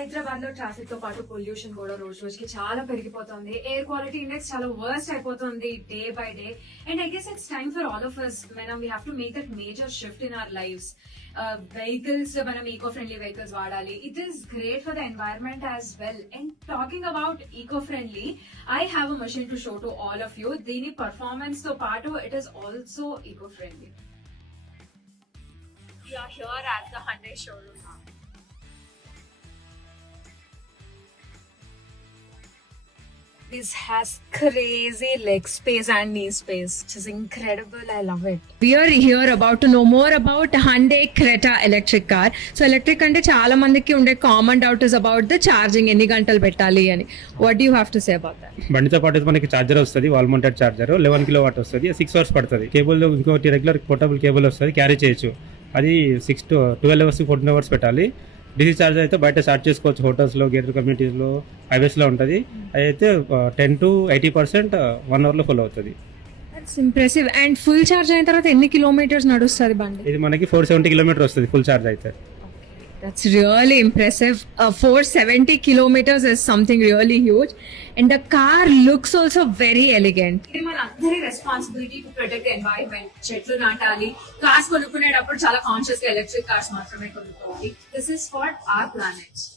హైదరాబాద్ లో ట్రాఫిక్ తో పాటు పొల్యూషన్ కూడా రోజు రోజుకి చాలా పెరిగిపోతుంది. ఎయిర్ క్వాలిటీ ఇండెక్స్ చాలా వర్స్ట్ అయిపోతుంది day by day. And I guess it's time for all of us మనం we have to make that major shift in our lives. Vehicles మనం ఈకో ఫ్రెండ్లీ వెహికల్స్ వాడాలి. It is great for the environment as well. And talking about eco friendly, I have a machine to show to all of you. దీని performance తో పాటు it is also eco friendly. We are here at the Hyundai showroom now. This has crazy leg space and knee space, which is incredible. I love it. We are here about to know more about Hyundai Creta electric car. So electric ante chaala mandiki unde common doubt is about the charging. Enni gantalu pettali ani. What do you have to say about that? బండితో పాటు మనకి చార్జర్ వస్తుంది, wall mounted charger 11 కిలోవాట్ వస్తుంది. 6 అవర్స్ పడుతుంది. కేబుల్ ఇంకోటి regular portable cable వస్తుంది, క్యారీ చేయొచ్చు. అది 6 to 12 అవర్స్ 14 అవర్స్ పెట్టాలి. డీసీ చార్జర్ అయితే బయట స్టార్ట్ చేసుకోవచ్చు, హోటల్స్లో, గేటెడ్ కమ్యూనిటీస్లో, హైవేస్లో ఉంటుంది. అయితే 10 to 80% 1 అవర్లో ఫుల్ అవుతుంది. That's impressive. And full charge అయిన తర్వాత ఎన్ని కిలోమీటర్స్ నడుస్తుంది బండి? ఇది మనకి 470 కిలోమీటర్ వస్తుంది ఫుల్ చార్జ్ అయితే. That's really impressive. 470 kilometers is something really huge. And the car looks also very elegant. ఇది మన అందరి responsibility to protect the environment. చెట్లు నాటాలి. కార్స్ కొనుక్కునేటప్పుడు చాలా కాన్షియస్ గా ఎలక్ట్రిక్ కార్స్ మాత్రమే కొనుక్కోవాలి. This is for our planet.